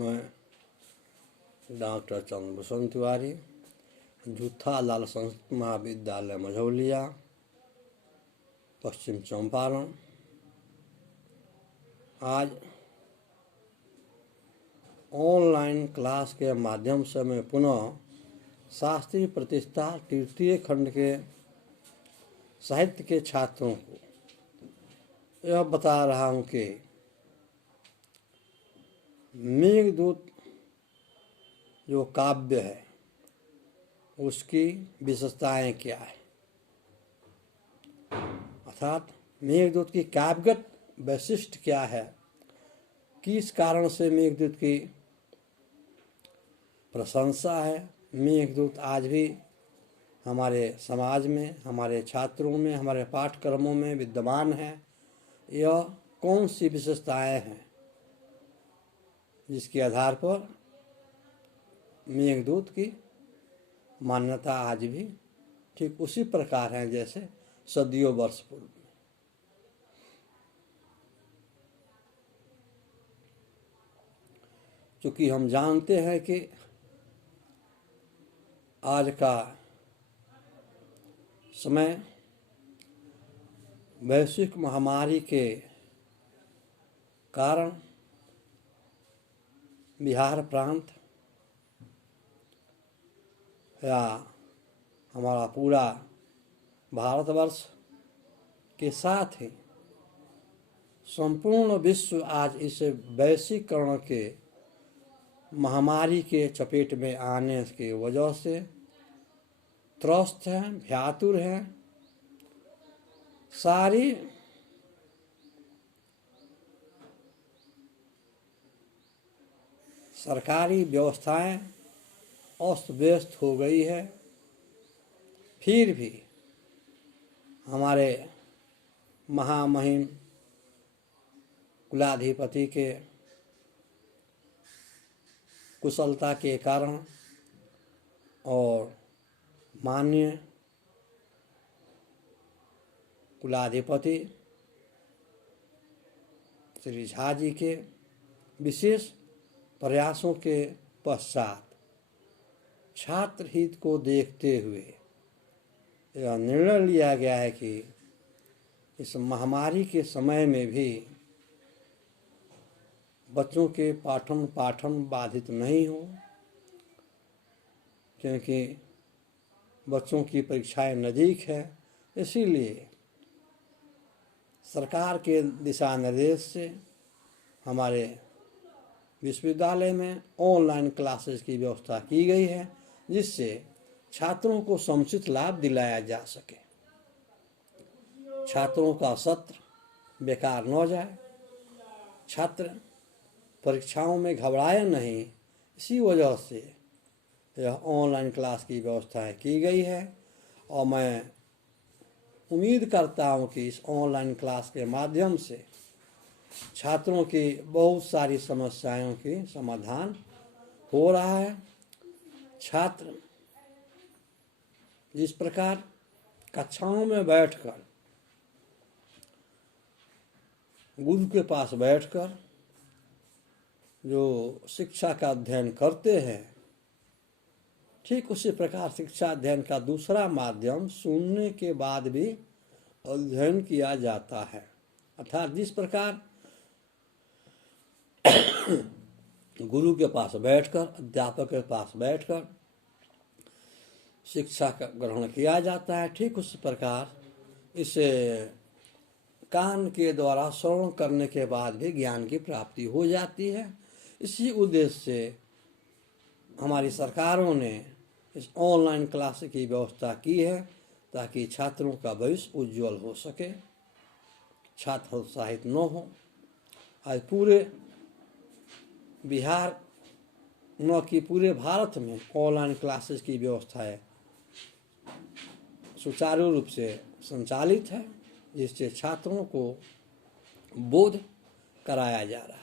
मैं डॉक्टर चंद्रभूषण तिवारी, जूथा लाल संस्कृत महाविद्यालय मझौलिया, पश्चिम चंपारण। आज ऑनलाइन क्लास के माध्यम से मैं पुनः शास्त्रीय प्रतिष्ठा तृतीय खंड के साहित्य के छात्रों को यह बता रहा हूँ कि मेघदूत जो काव्य है उसकी विशेषताएं क्या है, अर्थात मेघदूत की काव्यगत वैशिष्ट क्या है, किस कारण से मेघदूत की प्रशंसा है। मेघदूत आज भी हमारे समाज में, हमारे छात्रों में, हमारे पाठ्यक्रमों में विद्यमान है। यह कौन सी विशेषताएं हैं जिसके आधार पर मेघदूत की मान्यता आज भी ठीक उसी प्रकार है जैसे सदियों वर्ष पूर्व में। क्योंकि हम जानते हैं कि आज का समय वैश्विक महामारी के कारण बिहार प्रांत या हमारा पूरा भारतवर्ष के साथ ही संपूर्ण विश्व आज इस वैश्वीकरण के महामारी के चपेट में आने की वजह से त्रस्त है, व्यातुर है। सारी सरकारी व्यवस्थाएं अस्त व्यस्त हो गई है। फिर भी हमारे महामहिम कुलाधिपति के कुशलता के कारण और माननीय कुलाधिपति श्री झा जी के विशेष प्रयासों के पश्चात छात्र हित को देखते हुए यह निर्णय लिया गया है कि इस महामारी के समय में भी बच्चों के पाठन बाधित नहीं हो, क्योंकि बच्चों की परीक्षाएं नज़दीक है। इसीलिए सरकार के दिशा निर्देश से हमारे विश्वविद्यालय में ऑनलाइन क्लासेस की व्यवस्था की गई है, जिससे छात्रों को समुचित लाभ दिलाया जा सके, छात्रों का सत्र बेकार न जाए, छात्र परीक्षाओं में घबराए नहीं। इसी वजह से यह ऑनलाइन क्लास की व्यवस्था की गई है और मैं उम्मीद करता हूं कि इस ऑनलाइन क्लास के माध्यम से छात्रों की बहुत सारी समस्याओं की समाधान हो रहा है। छात्र जिस प्रकार कक्षाओं में बैठकर गुरु के पास बैठकर जो शिक्षा का अध्ययन करते हैं, ठीक उसी प्रकार शिक्षा अध्ययन का दूसरा माध्यम सुनने के बाद भी अध्ययन किया जाता है। अर्थात जिस प्रकार गुरु के पास बैठकर, अध्यापक के पास बैठकर शिक्षा का ग्रहण किया जाता है, ठीक उसी प्रकार इसे कान के द्वारा श्रवण करने के बाद भी ज्ञान की प्राप्ति हो जाती है। इसी उद्देश्य से हमारी सरकारों ने इस ऑनलाइन क्लास की व्यवस्था की है ताकि छात्रों का भविष्य उज्जवल हो सके, छात्र उत्साहित न हो। आज पूरे बिहार न कि पूरे भारत में ऑनलाइन क्लासेस की व्यवस्था है सुचारू रूप से संचालित है, जिससे छात्रों को बोध कराया जा रहा है।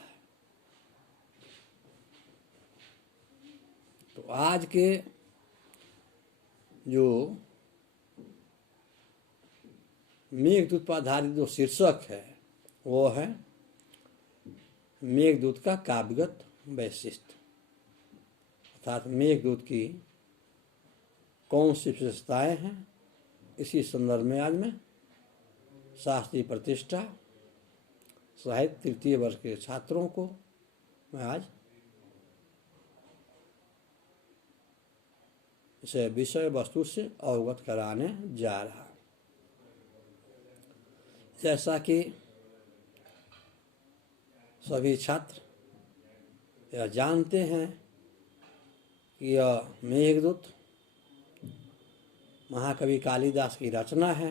तो आज के जो मेघदूत पर आधारित जो शीर्षक है वो है मेघदूत का काव्यगत वैशिष्ट, अर्थात मेघदूत की कौन सी विशेषताएं हैं, इसी संदर्भ में आज मैं शास्त्रीय प्रतिष्ठा साहित्य तृतीय वर्ष के छात्रों को मैं आज इसे विषय वस्तु से अवगत कराने जा रहा। जैसा कि सभी छात्र यह जानते हैं कि यह मेघदूत महाकवि कालिदास की रचना है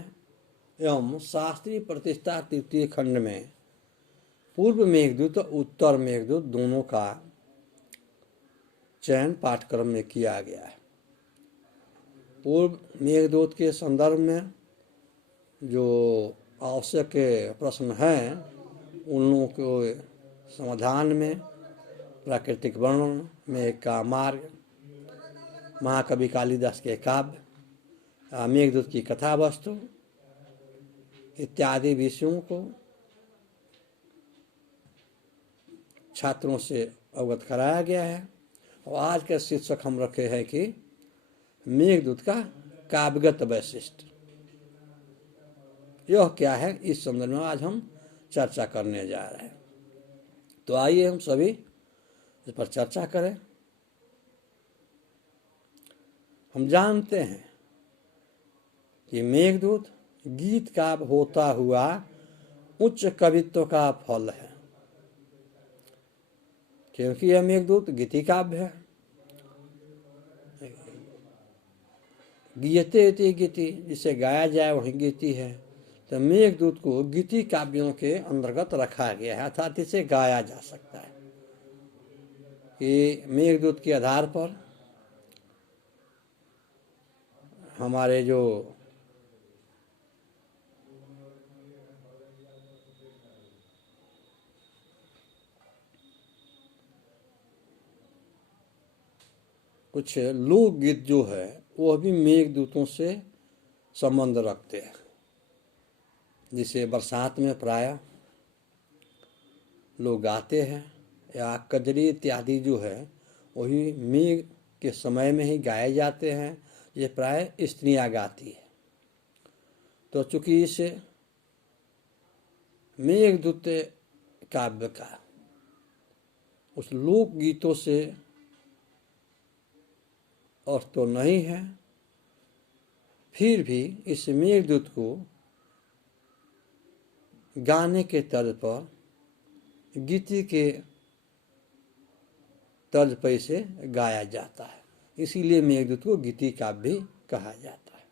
एवं शास्त्रीय प्रतिष्ठा तृतीय खंड में पूर्व मेघदूत और उत्तर मेघदूत दोनों का चयन पाठ्यक्रम में किया गया है। पूर्व मेघदूत के संदर्भ में जो आवश्यक प्रश्न हैं उन लोगों के समाधान में प्राकृतिक वर्णन, मेघ का मार्ग, महाकवि कालिदास के काव्य, मेघदूत की कथा वस्तु इत्यादि विषयों को छात्रों से अवगत कराया गया है। और आज का शीर्षक हम रखे हैं कि मेघदूत का काव्यगत वैशिष्ट, यह क्या है, इस संदर्भ में आज हम चर्चा करने जा रहे हैं। तो आइए हम सभी इस पर चर्चा करें। हम जानते हैं कि मेघदूत गीत काव्य होता हुआ उच्च कवित्व का फल है, क्योंकि यह मेघदूत गीति काव्य है। गीयते इति गीति, जिसे गाया जाए वही गीति है। तो मेघदूत को गीति काव्यों के अंतर्गत रखा गया है, अर्थात इसे गाया जा सकता है। कि मेघदूत के आधार पर हमारे जो कुछ लोकगीत जो है वह भी मेघदूतों से संबंध रखते हैं, जिसे बरसात में प्रायः लोग गाते हैं, या कजरी इत्यादि जो है वही मेघ के समय में ही गाए जाते हैं। ये प्रायः स्त्रियां गाती है। तो चूंकि इस मेघदूत काव्य का उस लोकगीतों से अर्थ तो नहीं है, फिर भी इस मेघदूत को गाने के तर्ज पर, गीति के तर्ज पर इसे गाया जाता है, इसीलिए मेघदूत को गीति काव्य भी कहा जाता है।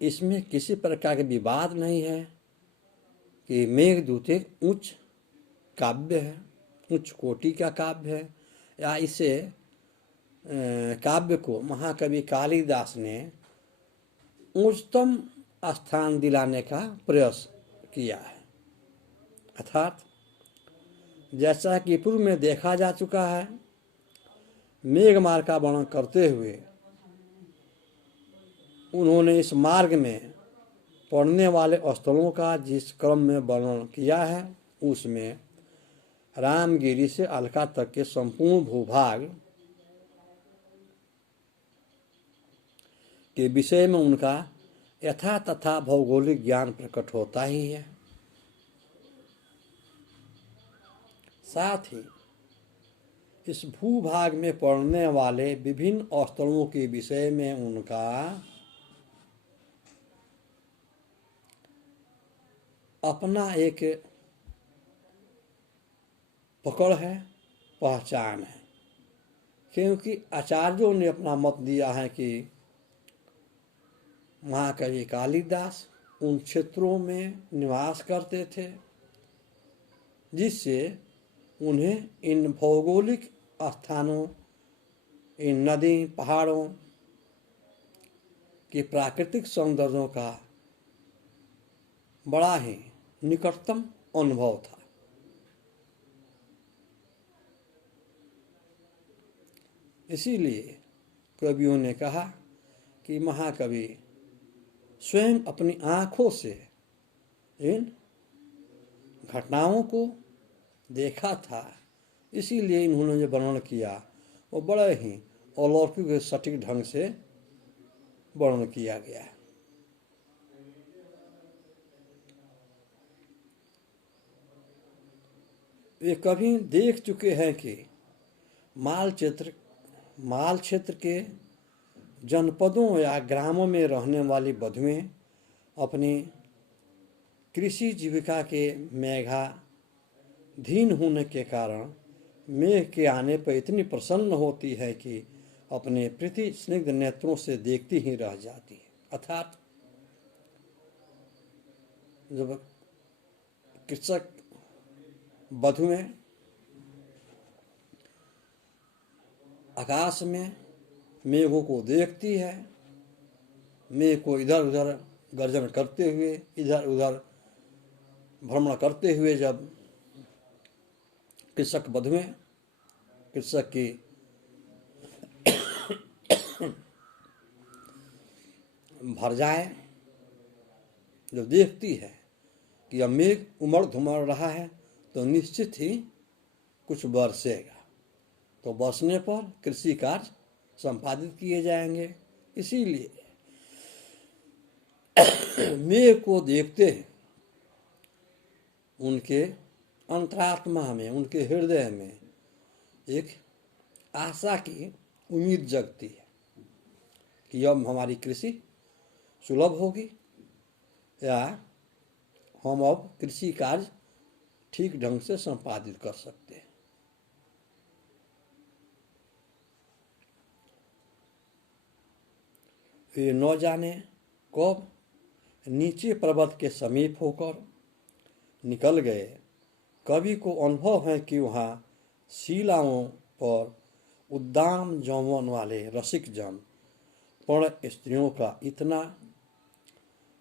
इसमें किसी प्रकार का विवाद नहीं है कि मेघदूत एक उच्च काव्य है, उच्च कोटि का काव्य है, या इसे काव्य को महाकवि कालिदास ने उच्चतम स्थान दिलाने का प्रयास किया है। अर्थात जैसा कि पूर्व में देखा जा चुका है, मेघ मार्ग का वर्णन करते हुए उन्होंने इस मार्ग में पड़ने वाले स्थलों का जिस क्रम में वर्णन किया है, उसमें रामगिरी से अलका तक के संपूर्ण भूभाग के विषय में उनका यथा तथा भौगोलिक ज्ञान प्रकट होता ही है। साथ ही इस भूभाग में पड़ने वाले विभिन्न स्थलों के विषय में उनका अपना एक पकड़ है, पहचान है, क्योंकि आचार्यों ने अपना मत दिया है कि महाकवि कालिदास उन क्षेत्रों में निवास करते थे जिससे उन्हें इन भौगोलिक स्थानों, इन नदी पहाड़ों के प्राकृतिक सौंदर्यों का बड़ा ही निकटतम अनुभव था। इसीलिए कवियों ने कहा कि महाकवि स्वयं अपनी आंखों से इन घटनाओं को देखा था, इसीलिए इन्होंने जो वर्णन किया वो बड़े ही अलौकिक सटीक ढंग से वर्णन किया गया है। वे कभी देख चुके हैं कि माल क्षेत्र के जनपदों या ग्रामों में रहने वाली वधुएं अपनी कृषि जीविका के मेघाधीन होने के कारण मेघ के आने पर इतनी प्रसन्न होती है कि अपने प्रीति स्निग्ध नेत्रों से देखती ही रह जाती है। अर्थात जब कृषक वधुएं आकाश में मेघों को देखती है, मेघ को इधर उधर गर्जन करते हुए, इधर उधर भ्रमण करते हुए जब कृषक वधुएं कृषक की भरजाएं जब देखती है कि अब मेघ उमड़ धुमड़ रहा है तो निश्चित ही कुछ बरसेगा, तो बरसने पर कृषि कार्य संपादित किए जाएंगे। इसीलिए मेघ को देखते हैं उनके अंतरात्मा में, उनके हृदय में एक आशा की उम्मीद जगती है कि अब हमारी कृषि सुलभ होगी या हम अब कृषि कार्य ठीक ढंग से संपादित कर सकते हैं। ये न जाने कब नीचे पर्वत के समीप होकर निकल गए। कवि को अनुभव है कि वहाँ शिलाओं पर उद्दाम यौवन वाले रसिक जन पण स्त्रियों का इतना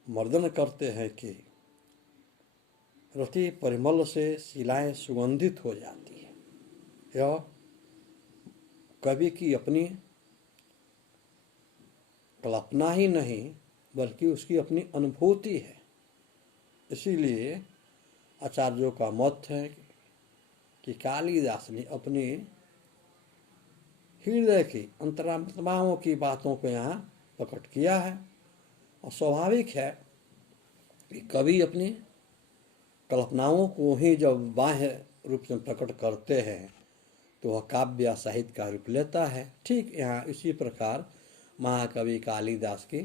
मर्दन करते हैं कि रति परिमल से शिलाएं सुगंधित हो जाती है। यह कवि की अपनी कल्पना ही नहीं बल्कि उसकी अपनी अनुभूति है। इसीलिए आचार्यों का मत है कि कालिदास ने अपने हृदय की अंतरात्माओं की बातों को यहाँ प्रकट किया है, और स्वाभाविक है कि कवि अपनी कल्पनाओं को ही जब बाह्य रूप से प्रकट करते हैं तो वह काव्य या साहित्य का रूप लेता है। ठीक यहाँ इसी प्रकार महाकवि कालिदास की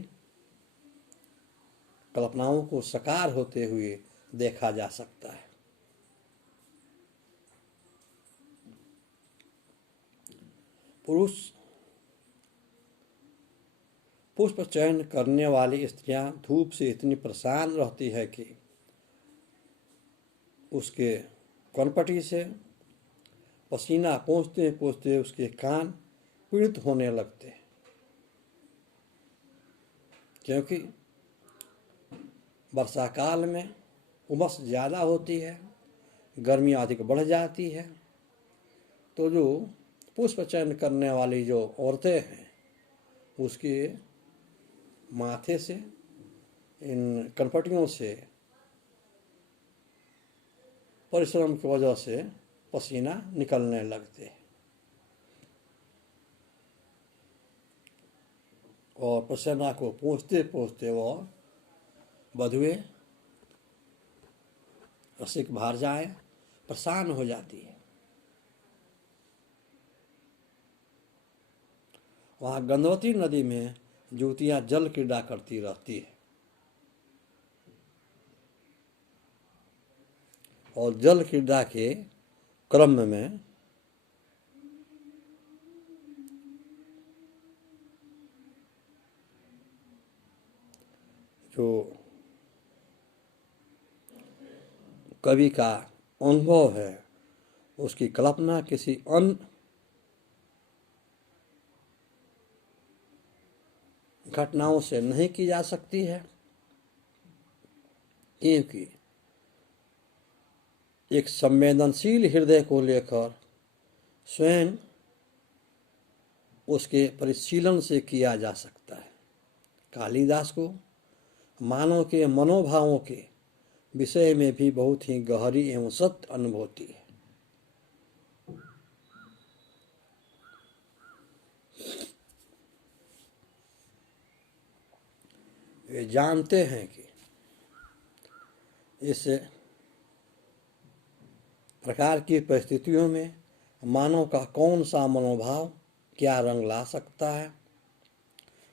कल्पनाओं को साकार होते हुए देखा जा सकता है। पुरुष पुष्प चयन करने वाली स्त्रियां धूप से इतनी परेशान रहती है कि उसके कनपटी से पसीना पोंछते पोंछते उसके कान पीड़ित होने लगते हैं, क्योंकि वर्षा काल में उमस ज़्यादा होती है, गर्मी अधिक बढ़ जाती है। तो जो पुष्प चयन करने वाली जो औरतें हैं उसके माथे से इन कनपटियों से परिश्रम की वजह से पसीना निकलने लगते हैं, और पसीना को पोंछते पोंछते वह वधुएं रसिक भारजाएं परेशान हो जाती है। वहाँ गंधवती नदी में युवतियाँ जल क्रीड़ा करती रहती है, और जल क्रीड़ा के क्रम में जो कवि का अनुभव है उसकी कल्पना किसी अन्य घटनाओं से नहीं की जा सकती है, क्योंकि एक संवेदनशील हृदय को लेकर स्वयं उसके परिशीलन से किया जा सकता है। कालिदास को मानव के मनोभावों के विषय में भी बहुत ही गहरी एवं सत्य अनुभूति है। वे जानते हैं कि इस प्रकार की परिस्थितियों में मानव का कौन सा मनोभाव क्या रंग ला सकता है।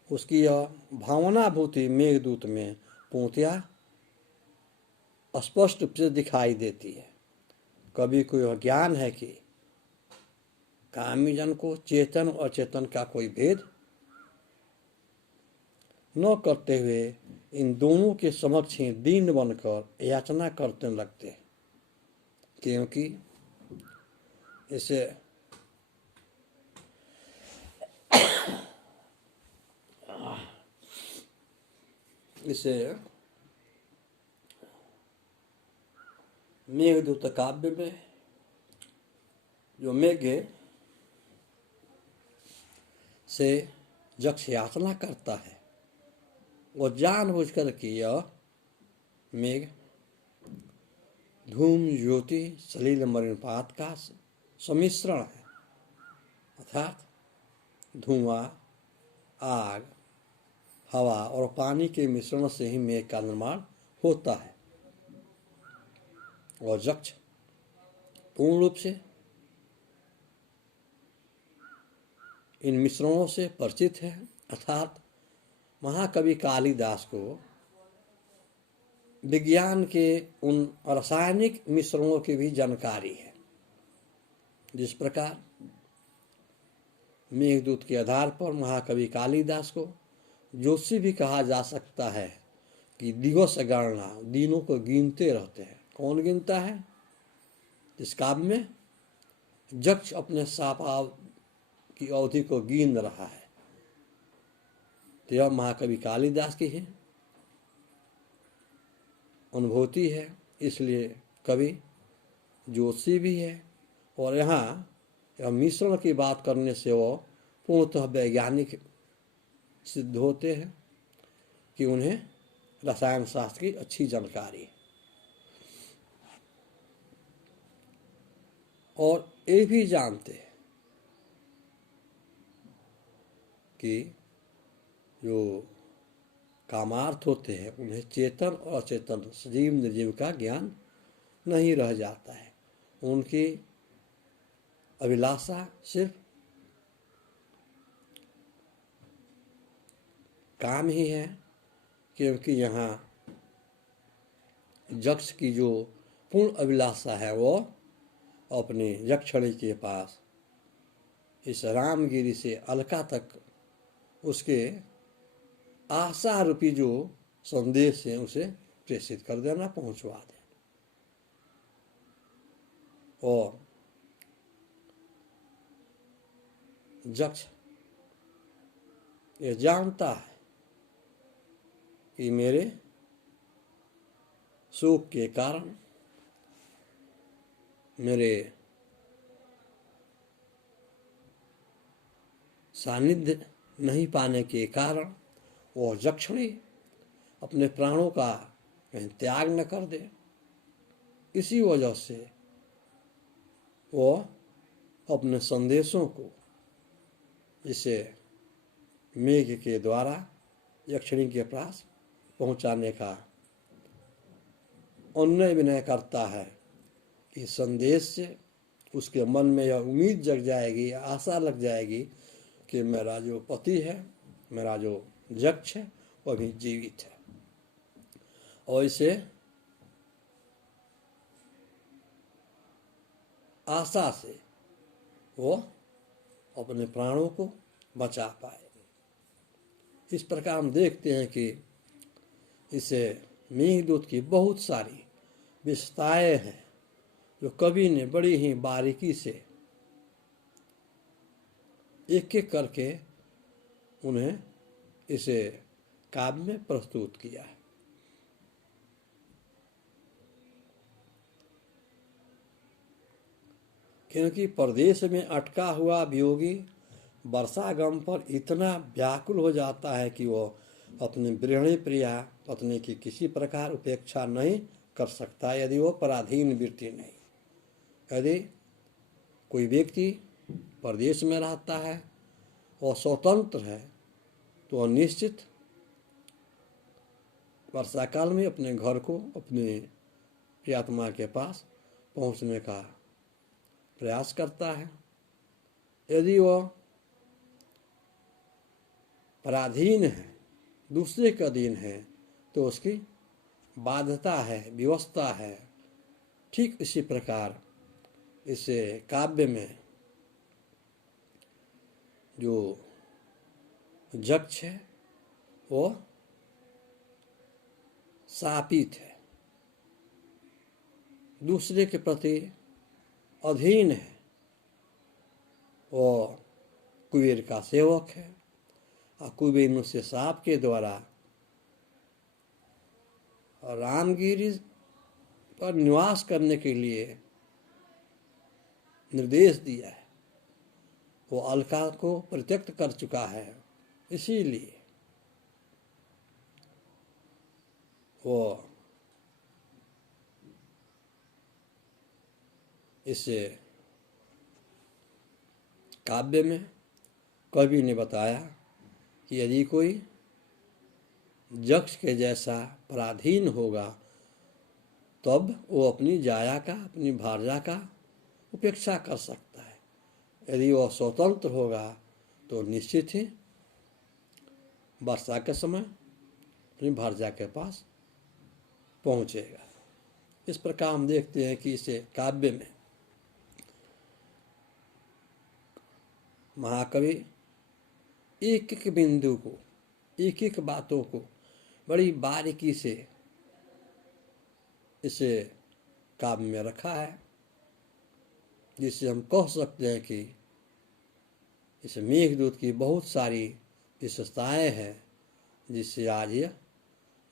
उसकी यह भावनाभूति मेघदूत में पूर्णतया स्पष्ट रूप से दिखाई देती है। कवि को यह ज्ञान है कि कामी जन को चेतन और अचेतन का कोई भेद न करते हुए इन दोनों के समक्ष ही दीन बनकर याचना करने लगते हैं, क्योंकि इसे मेघदूत काव्य में जो मेघ से यक्ष याचना करता है, वो जानबूझकर कि यह मेघ धूम ज्योति सलील मलिनपात का सम्मिश्रण है, अर्थात धुआं, आग, हवा और पानी के मिश्रण से ही मेघ का निर्माण होता है। और यक्ष पूर्ण रूप से इन मिश्रणों से परिचित है, अर्थात महाकवि कालिदास को विज्ञान के उन रासायनिक मिश्रणों की भी जानकारी है। जिस प्रकार मेघदूत के आधार पर महाकवि कालिदास को ज्योतिषी भी कहा जा सकता है कि दिवस गणना, दिनों को गिनते रहते हैं। कौन गिनता है? इस काव्य में यक्ष अपने सापाव की अवधि को गिन रहा है। तो यह महाकवि कालिदास की है अनुभूति है, इसलिए कवि ज्योतिषी भी है। और यहाँ यह मिश्रण की बात करने से वो पूर्णतः वैज्ञानिक सिद्ध होते हैं कि उन्हें रसायन शास्त्र की अच्छी जानकारी है। और ये भी जानते हैं कि जो कामार्थ होते हैं उन्हें चेतन और अचेतन, सजीव निर्जीव का ज्ञान नहीं रह जाता है। उनकी अभिलाषा सिर्फ काम ही है, क्योंकि यहाँ यक्ष की जो पूर्ण अभिलाषा है वो अपने यक्षिणी के पास इस रामगिरी से अलका तक उसके आशा रूपी जो संदेश है उसे प्रेषित कर देना, पहुंचवा देना। और यक्ष ये जानता है कि मेरे शोक के कारण, मेरे सानिध्य नहीं पाने के कारण वो यक्षिणी अपने प्राणों का कहीं त्याग न कर दे। इसी वजह से वो अपने संदेशों को इसे मेघ के द्वारा यक्षिणी के पास पहुंचाने का अनुनय विनय करता है कि संदेश से उसके मन में यह उम्मीद जग जाएगी, आशा लग जाएगी कि मेरा जो पति है, मेरा जो यक्ष है, वह भी जीवित है। और इसे आशा से वो अपने प्राणों को बचा पाएगी। इस प्रकार हम देखते हैं कि इसे मेघदूत की बहुत सारी विशेषताएं हैं जो कवि ने बड़ी ही बारीकी से एक एक करके उन्हें इसे काव्य में प्रस्तुत किया है। क्योंकि परदेश में अटका हुआ वियोगी वर्षागम पर इतना व्याकुल हो जाता है कि वो अपनी गृहिणी प्रिया पत्नी की किसी प्रकार उपेक्षा नहीं कर सकता यदि वो पराधीन वृत्ति नहीं। यदि कोई व्यक्ति परदेश में रहता है और स्वतंत्र है तो वह निश्चित वर्षा काल में अपने घर को अपने प्रियात्मा के पास पहुंचने का प्रयास करता है। यदि वह पराधीन है, दूसरे के अधीन है, तो उसकी बाध्यता है, व्यवस्था है। ठीक इसी प्रकार इस काव्य में जो यक्ष है वो शापित है, दूसरे के प्रति अधीन है, वो कुबेर का सेवक है और कुबेर मुझसे साप के द्वारा रामगिरी पर निवास करने के लिए निर्देश दिया है। वो अलका को परित्यक्त कर चुका है, इसीलिए वो इस काव्य में कवि ने बताया कि यदि कोई यक्ष के जैसा पराधीन होगा तब वो अपनी जाया का, अपनी भारजा का उपेक्षा कर सकता है। यदि वह स्वतंत्र होगा तो निश्चित ही वर्षा के समय अपनी भारजा के पास पहुंचेगा। इस प्रकार हम देखते हैं कि इसे काव्य में महाकवि एक एक बिंदु को, एक एक बातों को बड़ी बारीकी से इसे काव्य में रखा है, जिससे हम कह सकते हैं कि इस मेघदूत की बहुत सारी विशेषताएं हैं, जिससे आज यह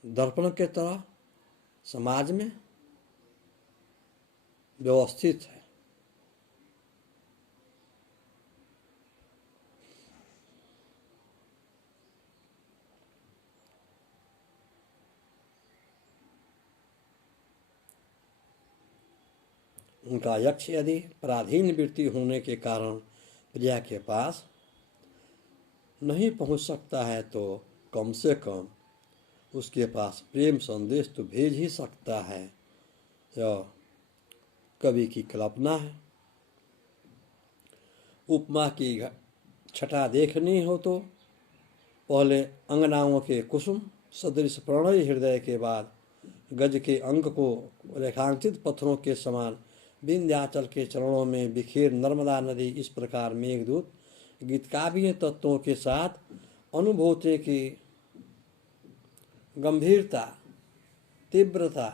दर्पण के तरह समाज में व्यवस्थित है। उनका यक्ष यदि पराधीन वृत्ति होने के कारण प्रिया के पास नहीं पहुंच सकता है तो कम से कम उसके पास प्रेम संदेश तो भेज ही सकता है। यह कवि की कल्पना है। उपमा की छटा देखनी हो तो पहले अंगनाओं के कुसुम सदृश प्रणय हृदय के बाद गज के अंक को रेखांकित पत्थरों के समान विंध्याचल के चरणों में बिखेर नर्मदा नदी। इस प्रकार मेघदूत गीत काव्य तत्वों के साथ अनुभूति की गंभीरता, तीव्रता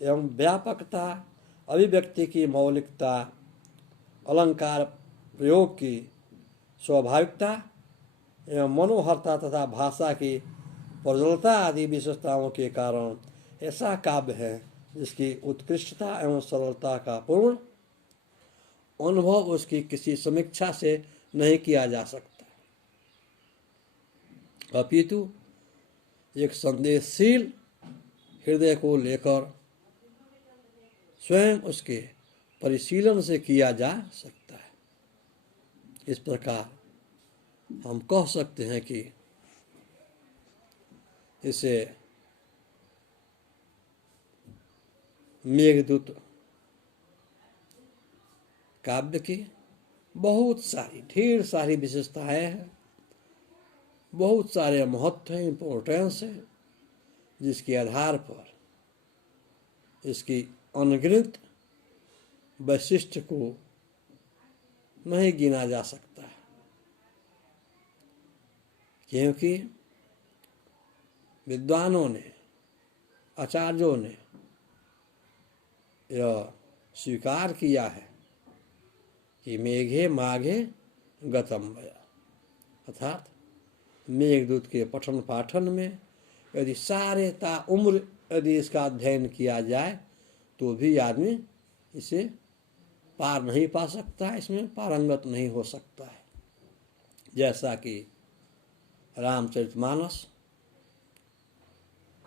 एवं व्यापकता, अभिव्यक्ति की मौलिकता, अलंकार प्रयोग की स्वाभाविकता एवं मनोहरता तथा भाषा की प्रज्वलता आदि विशेषताओं के कारण ऐसा काव्य है जिसकी उत्कृष्टता एवं सरलता का पूर्ण अनुभव उसकी किसी समीक्षा से नहीं किया जा सकता, अपितु एक संदेशशील हृदय को लेकर स्वयं उसके परिशीलन से किया जा सकता है। इस प्रकार हम कह सकते हैं कि इसे मेघदूत काव्य की बहुत सारी, ढेर सारी विशेषताएं हैं, बहुत सारे महत्व हैं, इम्पोर्टेंस है, जिसके आधार पर इसकी अनगिनत वैशिष्ट्य को नहीं गिना जा सकता है, क्योंकि विद्वानों ने, आचार्यों ने यह स्वीकार किया है कि मेघे माघे गतम वया, अर्थात मेघदूत के पठन पाठन में यदि सारे ता उम्र यदि इसका अध्ययन किया जाए तो भी आदमी इसे पार नहीं पा सकता है, इसमें पारंगत नहीं हो सकता है। जैसा कि रामचरितमानस,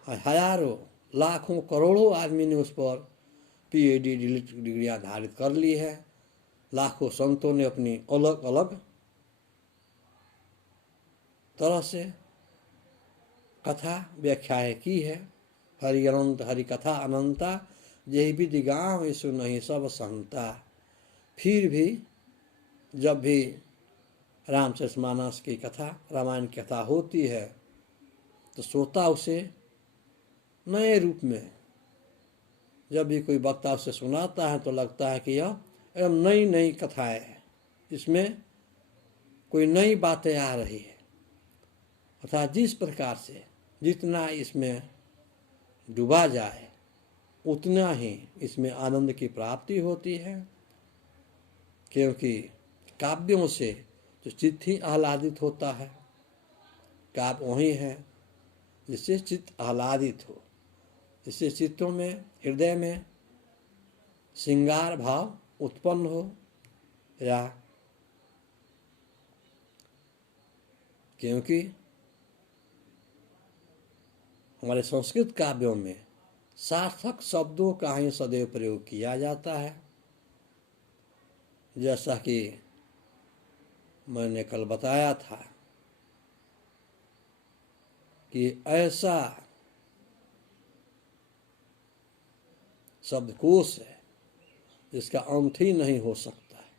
हजारों लाखों करोड़ों आदमी ने उस पर पीएचडी डिग्री आधारित कर ली है। लाखों संतों ने अपनी अलग अलग तरह से कथा व्याख्याएं की है। हरि अनंत हरि कथा अनंता, यही विधि गाँव यीशु नहीं सब संता। फिर भी जब भी रामचरितमानस की कथा, रामायण की कथा होती है तो श्रोता उसे नए रूप में, जब भी कोई वक्ता उसे सुनाता है तो लगता है कि यह एकदम नई नई कथाएं हैं, इसमें कोई नई बातें आ रही है। अर्थात जिस प्रकार से जितना इसमें डूबा जाए उतना ही इसमें आनंद की प्राप्ति होती है, क्योंकि काव्यों से जो चित्त ही आह्लादित होता है। काव्य वही है जिससे चित्त आह्लादित हो, जिससे चित्तों में, हृदय में श्रृंगार भाव उत्पन्न हो। या क्योंकि हमारे संस्कृत काव्यों में सार्थक शब्दों का ही सदैव प्रयोग किया जाता है। जैसा कि मैंने कल बताया था कि ऐसा शब्दकोश है जिसका अंत ही नहीं हो सकता है।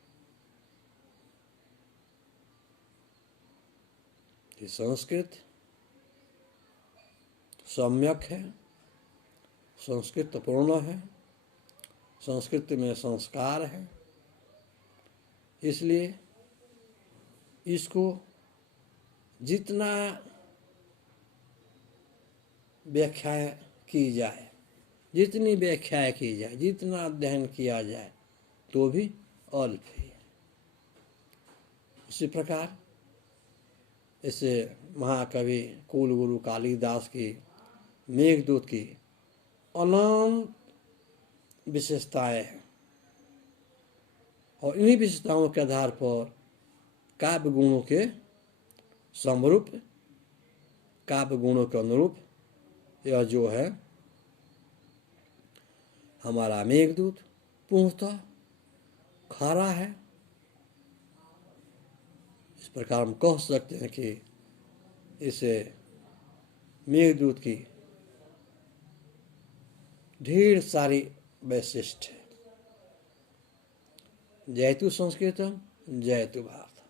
कि संस्कृत सम्यक है, संस्कृत पूर्ण है, संस्कृत में संस्कार है। इसलिए इसको जितना व्याख्या की जाए, जितनी व्याख्याएं की जाए, जितना अध्ययन किया जाए तो भी अल्प ही है। उसी प्रकार इसे महाकवि कुलगुरु कालिदास की मेघदूत की अनंत विशेषताएं हैं, और इन्हीं विशेषताओं के आधार पर काव्य गुणों के समरूप, काव्य गुणों के अनुरूप यह जो है हमारा मेघदूत पूर्णतः खरा है। इस प्रकार हम कह सकते हैं कि इसे मेघदूत की ढेर सारी वैशिष्ट है। जयतु संस्कृतम, जयतु भारत।